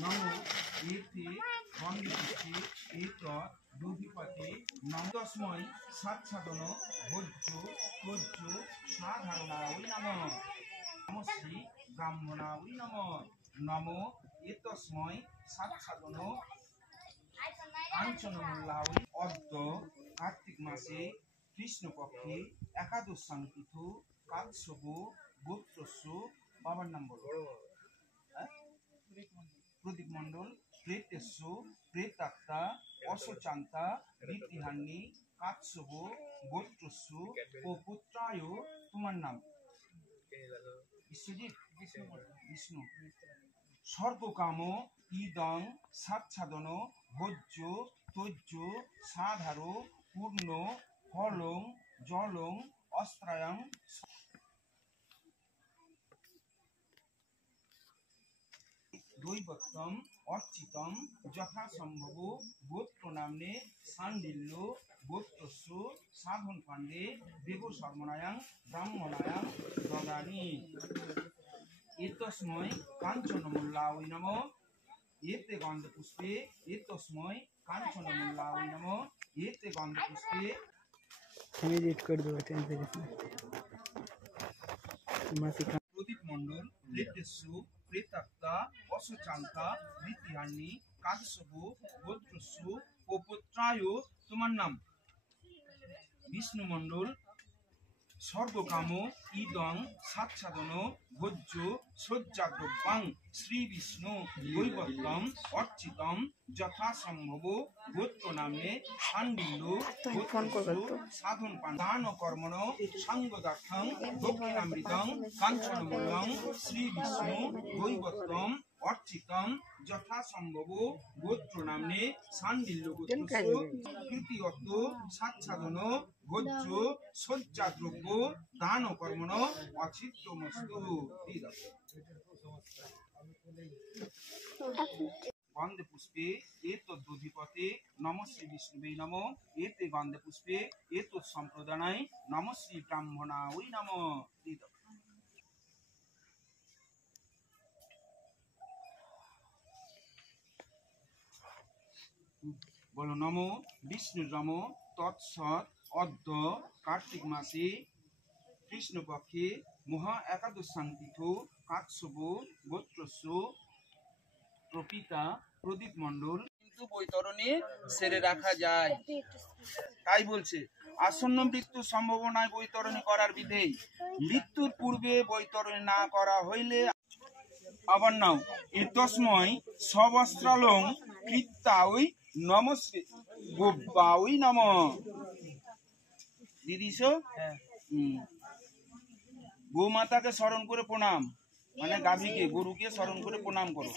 নমো এতে গন্ধে পুষ্পে এত দধিপতে নম তস্মৈ সৎসাধন ভোজ্য ভোজ্য সাধারণায় নমঃ নমশ্রী ব্রাহ্মণায় নমঃ নমো এতস্মৈ সৎসাধন কাঞ্চনমূল্যায় অদ্য কার্তিক মাসে কৃষ্ণপক্ষে একাদশাং তিথু কাশ্যপ গোত্রস্য বাবার নাম বলো প্রদীপ মণ্ডল প্রেতেস্য প্রেতাত্মা অশোচান্তা ঋতিহান্নি কাশ্যপ গোত্রস্য ও পুত্রায় তোমার নাম বিশ্বজিৎ বিষ্ণু সর্বকাম ইদং সাচ্ছাদন ভোজ্য তৈজ্য সাধার পূর্ণ ফলং জলং অস্ত্রায়ং দৈবত্যম অর্চিতম যথাসম্ভব গোত্র নামে সান্ডিল্য গোত্রস্য সাধন কাণ্ডে দেব শর্মণায়াং ব্রাহ্মণায়াং দদানি এতস্মৈ কাঞ্চনমূল্যায় নমঃ এতে গন্ধপুষ্পে এতস্মৈ কাঞ্চনমূল্যায় নমঃ এতে গন্ধপুষ্পে প্রদীপ মণ্ডল প্রেতেস্য প্রেতাত্মা অশোচান্তা ঋতিহান্নি কাশ্যপ গোত্রস্য ও পুত্রায় তোমার নাম বিষ্ণু মণ্ডল সর্বকাম ইদং সাচ্ছাদন ভোজ্য সজ্জাদ্রব্যাং শ্রী বিষ্ণু দৈবত্যম অর্চিতম যথাসম্ভব গোত্র নামে সান্ডিল্য সাধন দান কর্মণ সাঙ্গদার্থং দক্ষিণামৃতং কাঞ্চনমূলং শ্রী বিষ্ণু দৈবত্যম অর্চিতম যথাসম্ভব গোত্র নামে সান্ডিল্য গোত্রস্য তৃতীয়ত সাচ্ছাদন ভোজ্য সজ্জাদ্রব্য দান কর্মণ অচিত্তমস্তু গন্ধে পুষ্পে এতদ্দধিপতে নমঃ শ্রী বিষ্ণুবে নমঃ এতে গন্ধে পুষ্পে এতৎ সম্প্রদানায় নমঃ শ্রী ব্রাহ্মণায় নমঃ বলো নমো বিষ্ণুরম তৎসৎ অদ্য কার্তিক মাসে কৃষ্ণপক্ষে মহা একাদশাং তিথু কাশ্যপ গোত্রস্য প্রপিতা প্রদীপ মণ্ডল কিন্তু বৈতরণে সেরে রাখা যায় তাই বলছে আসন্ন মৃত্যু সম্ভাবনায় বৈতরণী করার বিধেয় মৃত্যুর পূর্বে বৈতরণী না করা হইলে আবার নাও এতস্মৈ সবস্ত্রালং কৃত্তায় নমশ্রী গোব্বায় নমঃ দিদিস গোমাতাকে স্মরণ করে প্রণাম মানে গাভীকে গরুকে স্মরণ করে প্রণাম করো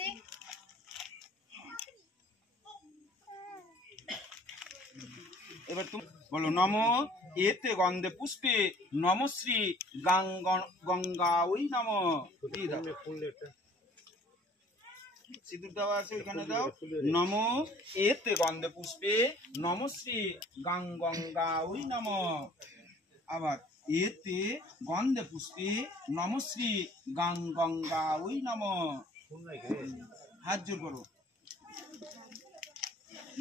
এবার তুমি বলো নমো এতে গন্ধে পুষ্পে নমঃ শ্রী গঙ্গায় নমঃ সিঁদুর দেওয়া আছে ওইখানে দাও নমো এতে গন্ধে পুষ্পে নমঃ শ্রী গঙ্গায় নমঃ আবার এতে গন্ধে পুষ্পে নমঃ শ্রী গঙ্গায় নমঃ হাত জোর করো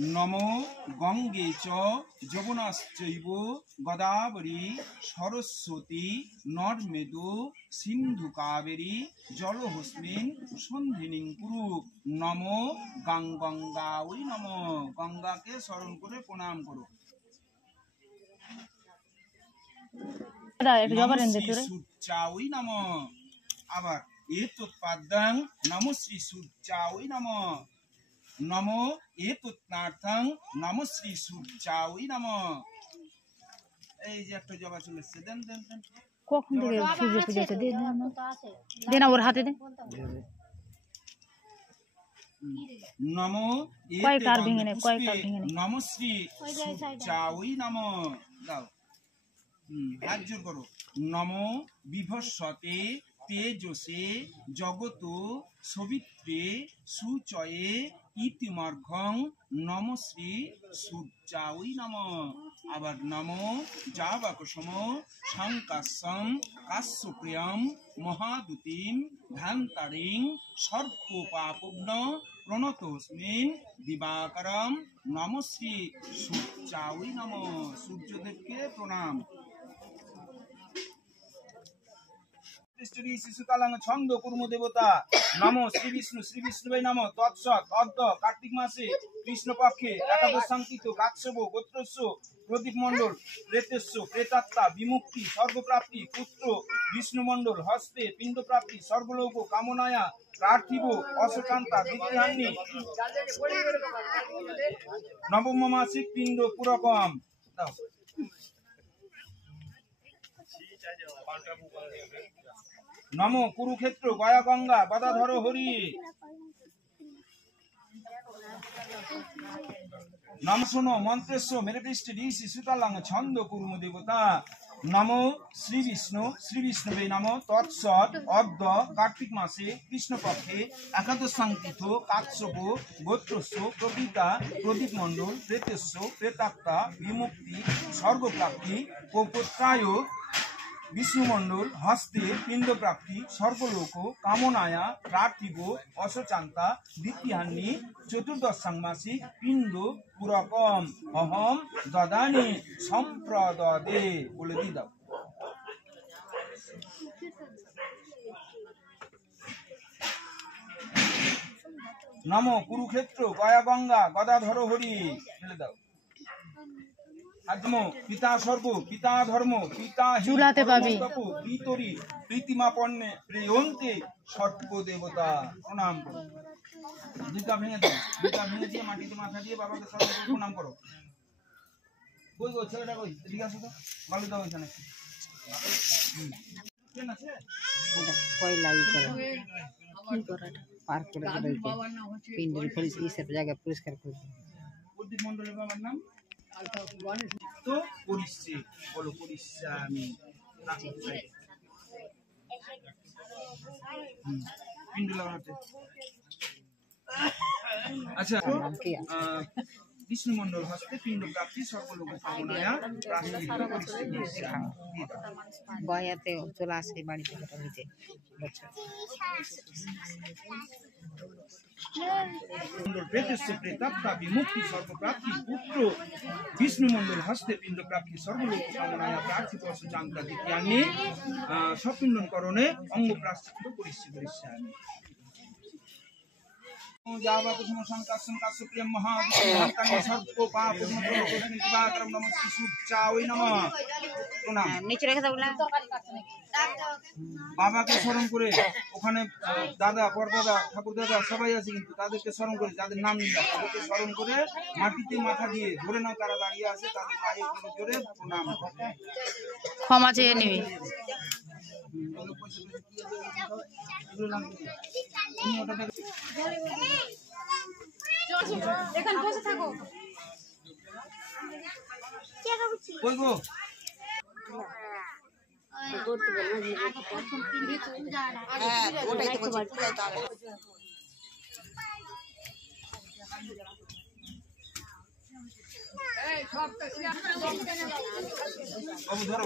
নমো গঙ্গে চ যমুনাশ্চৈব গোদাবরী সরস্বতী নর্মেদু সিন্ধু কাবেরী জলহস্মিন সন্ধিনীং কুরু নমো গঙ্গায় নমঃ গঙ্গাকে স্মরণ করে প্রণাম করো সূর্যায় নমঃ আবার এতৎপাদ্যাং নমঃ শ্রী সূর্যায় নমঃ নমো এতৎনার্থং নমঃ শ্রী সূর্যায় নমঃ এই যে একটা জবা চলে এসেছে দেন দেন দেন কখন থেকে সূর্য পূজা হচ্ছে দেন ওর হাতে দেন নমো কয়কার ভেঙে নে নমঃ শ্রী সূর্যায় নমঃ দাও হাত জোর করো নমো বিভস্বতে তেজসে জগত সবিত্রে সুচয়ে ইতিমর্ঘং নমঃ শ্রী সূর্যায় নমঃ আবার নমো জাবাকুসুম শঙ্কাসম কাশ্যপ্রিয়ম মহাদুতিম ধ্যান্তারিং সর্বপাপগ্ন প্রণতোস্মিন দিবাকরম নমশ্রী সূর্যায় নমঃ। সূর্যদেবকে প্রণাম। শিশুকালাং ছন্দ কুর্ম দেবতা নমো শ্রী বিষ্ণুবে নমঃ। তৎসৎ অদ্য কার্তিক মাসে কৃষ্ণপক্ষে একাদশ সংকৃত কাশ্যপ গোত্রস্য প্রদীপ মণ্ডল প্রেতস্য প্রেতাত্মা বিমুক্তি স্বর্গপ্রাপ্তি পুত্র বিষ্ণুমণ্ডল হস্তে পিণ্ড প্রাপ্তি স্বর্গলোক কামনায়া প্রার্থিব অশকান্তা বিদ্যাহান্নি নবম মাসিক পিণ্ড পুরকম। নমো কুরুক্ষেত্র গয়া গঙ্গা গদাধর হরি নম শোনো মন্ত্রেশ্ব মেরে পৃষ্ঠে ঋষি সুতালাং ছন্দ কুর্ম দেবতা নমো শ্রী বিষ্ণুবে নমঃ। তৎসৎ অদ্য কার্তিক মাসে কৃষ্ণপক্ষে একাদশ সংকৃত কাশ্যপ গোত্রস্য প্রপিতা প্রদীপ মণ্ডল প্রেতস্য প্রেতাত্মা বিমুক্তি স্বর্গপ্রাপ্তি পুত্রায় বিষ্ণুমণ্ডল হস্তে পিণ্ড প্রাপ্তি স্বর্গলোক কামনায়া পার্থিব অশচান্তা দ্বিতীয়ান্নি চতুর্দশ ষান্মাসিক পিণ্ড পুরকম অহম দদানি সম্প্রদদে বলে দিয়ে দাও। নমো কুরুক্ষেত্র গয়া গঙ্গা গদাধর হরি বলে দাও। পিতা স্বর্গ পিতা ধর্ম পিতা চুলাতে পাবি পিতরি প্রীতিমা পণ্যে প্রিয়ন্তে সর্ব দেবতা প্রণাম করো। দুটা ভেঙে দাও, দুটা ভেঙে দিয়ে মাটিতে মাথা দিয়ে বাবাকে স্মরণ করে প্রণাম করো। কই গো ছেলেটা কই? এদিকে আসো তো, বালু দাও এখানে। কয়লা ই করে পার করে পিন্ডের জায়গা পরিষ্কার করে প্রদীপ মণ্ডলের বাবার নাম তো করিসছে, বলো করিসছে আমি পিণ্ড লাগাতে। আচ্ছা, বিষ্ণুমণ্ডল হস্তে পিণ্ড প্রাপ্তি সর্বলোক কামনায়া বয়াতে চলে আসে বাড়িতে নিতে বিমুক্তি সর্বপ্রাপ্তি পুত্র বিষ্ণুমণ্ডল হস্তে পিণ্ড প্রাপ্তি সর্বলোক কামনায়া প্রার্থিত জানতা দ্বিতীয়ান্নি সপিণ্ডন করণে অঙ্গ প্রাশ্চিত্য করিষ্যে আমি जावाकुसुम शंकासम काश्यप्रियम महाविष्णु सर्वपापग्न दिवाकरम नमस्ते সূর্যায় নমঃ। প্রণাম। নিচে রেখে দাও না। বাবাকে স্মরণ করে ওখানে দাদা পরদাদা ঠাকুর দাদা সবাই আছে, কিন্তু তাদেরকে স্মরণ করে যাদের নাম নিলাম তাদেরকে স্মরণ করে মাটিতে মাথা দিয়ে ধরে নাও, তারা দাঁড়িয়ে আছে তাদের পায়ে জোরে প্রণাম ক্ষমা চেয়ে নিবি। এখানে বসে থাকো। কই গো ওটাই তো বলছি পূজায় তো আগে বাবু ধরো,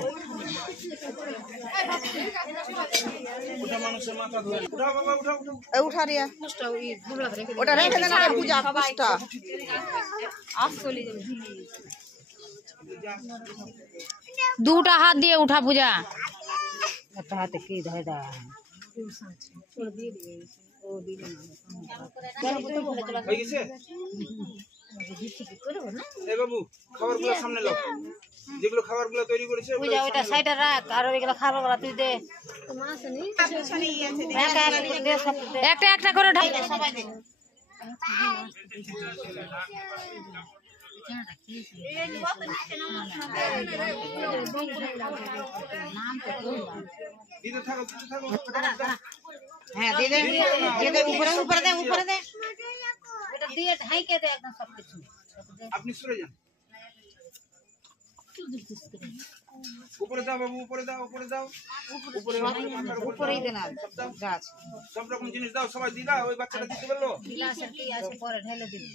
ওটা মানুষের মাথা ধরে উঠা বাবা, উঠা উঠা উঠা রিয়া ওটা রেখে দেন আগে পূজা পুষ্টা দুটা হাত দিয়ে উঠা পূজা। একটা হাতে কি ধরে দেওয়া হয়ে গেছে। এই বাবু খাবারগুলো সামনে লাও, যেগুলো খাবারগুলো তৈরি করেছে পূজা ওইটা সাইডে রাখ, আর ওইগুলো খাবারগুলো তুই দে। একটা একটা করে সবাই দে। দিতে থাকো, দিতে থাকো। হ্যাঁ দে দে দে, উপরে উপরে দে, উপরে দে, এটা দিয়ে ঢাইকে দে একদম সবকিছু। আপনি সরে যান, উপরে দাও বাবু, উপরে দাও, উপরে দাও, উপরে উপরেই দে না গাছ সব রকম জিনিস দাও, সবাই দিয়ে দাও। ওই বাচ্চাটা দিতে পারলো? গিলাসের কি আছে পরে ঢেলে দিবি।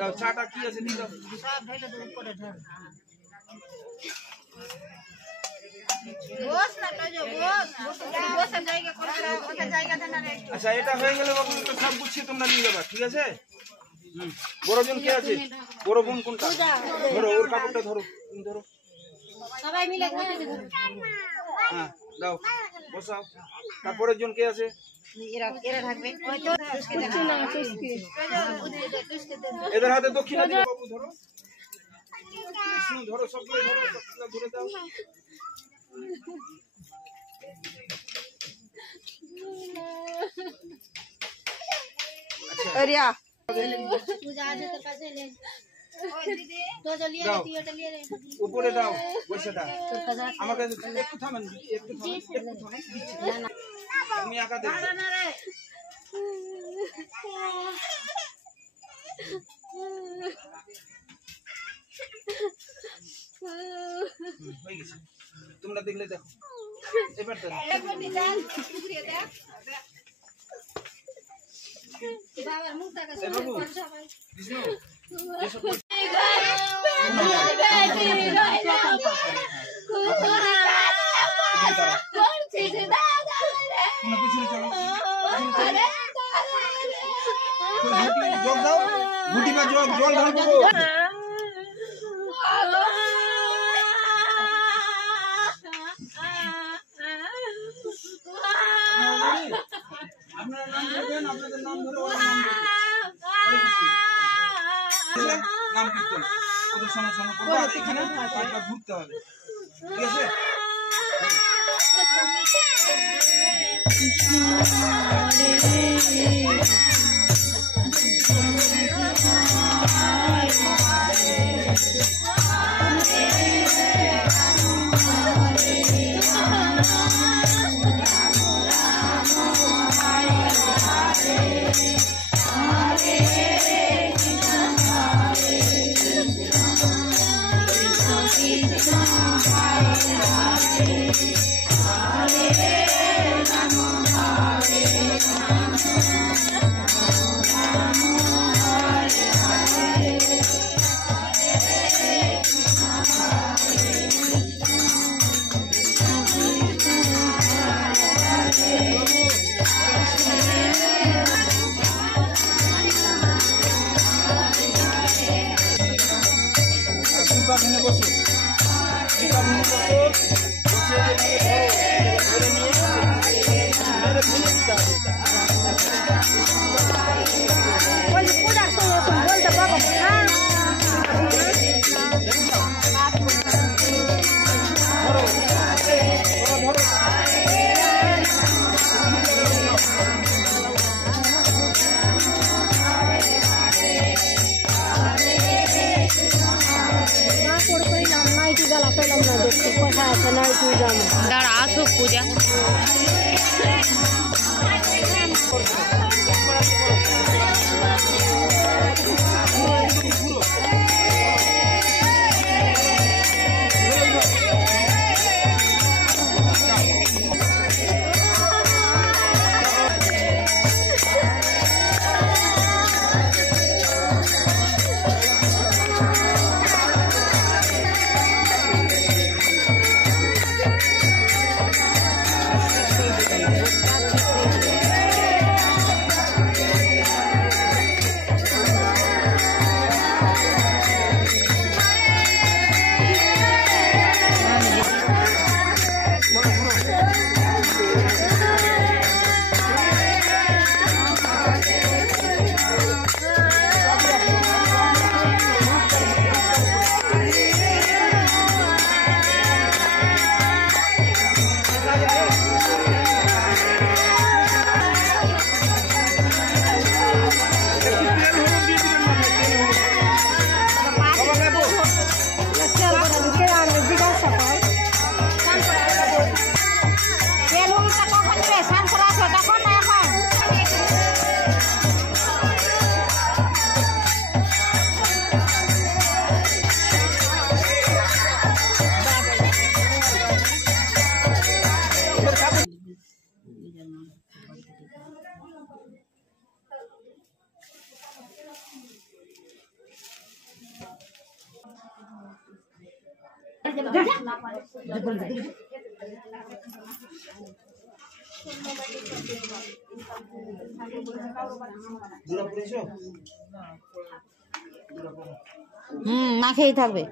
দাও চাটা কি আছে দিয়ে দাও। সব ঢেলে দে উপরে ঢেল। আচ্ছা এটা হয়ে গেলে বাবু তো সব গুছিয়ে তোমরা নিয়ে যাবা, ঠিক আছে? বড় জন কে আছে? বড় বোন কোনটা? ধরো ওর কাপড়টা ধরো, তুমি ধরো। সবাই মিলে হ্যাঁ দাও, বসাও। তারপরের জন কে আছে? এরা থাকবে এদের হাতে দক্ষিণা দিও বাবু, ধরো বিষ্ণু, ধরো সবগুলো ধরো, সবগুলো ধরে দাও। अरिया पूजा आज तो कैसे ले तो चलिए দাও, रे लिए रे উপরে দাও পয়সাটা। আমার কাছে একটু থামেন, একটু থামেন, তুমি একা দেখো। ना रे হয়ে গেছে, তোমরা দেখলে দেখো এবার দেখো। बाबा मुंह तक ए बाबू विष्णु एसो পিছনে চলো, জল দাও, গুটি বা জল ঢালবো। আপনারা নাম ধরবেন, আপনাদের নাম ধরে ওর নাম ধরবেন। নাম কীর্তন ওদের সঙ্গে সঙ্গে করবো, আর এখানে একটা ঘুরতে হবে, ঠিক আছে? এখানে বসো, এখানে বসো, বসে ধরে নিয়ে মেরে ফেলে দিতে হবে। पूजा बोलते बाबा ধরো ধরো ধরো। दाड़ा आसो पूजा না খেয়েই থাকবে।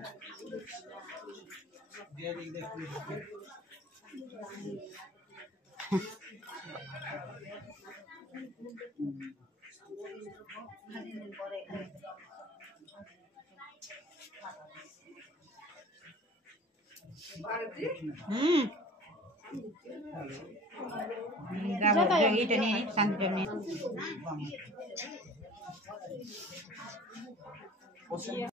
এটা নিয়ে শান্তি নিয়ে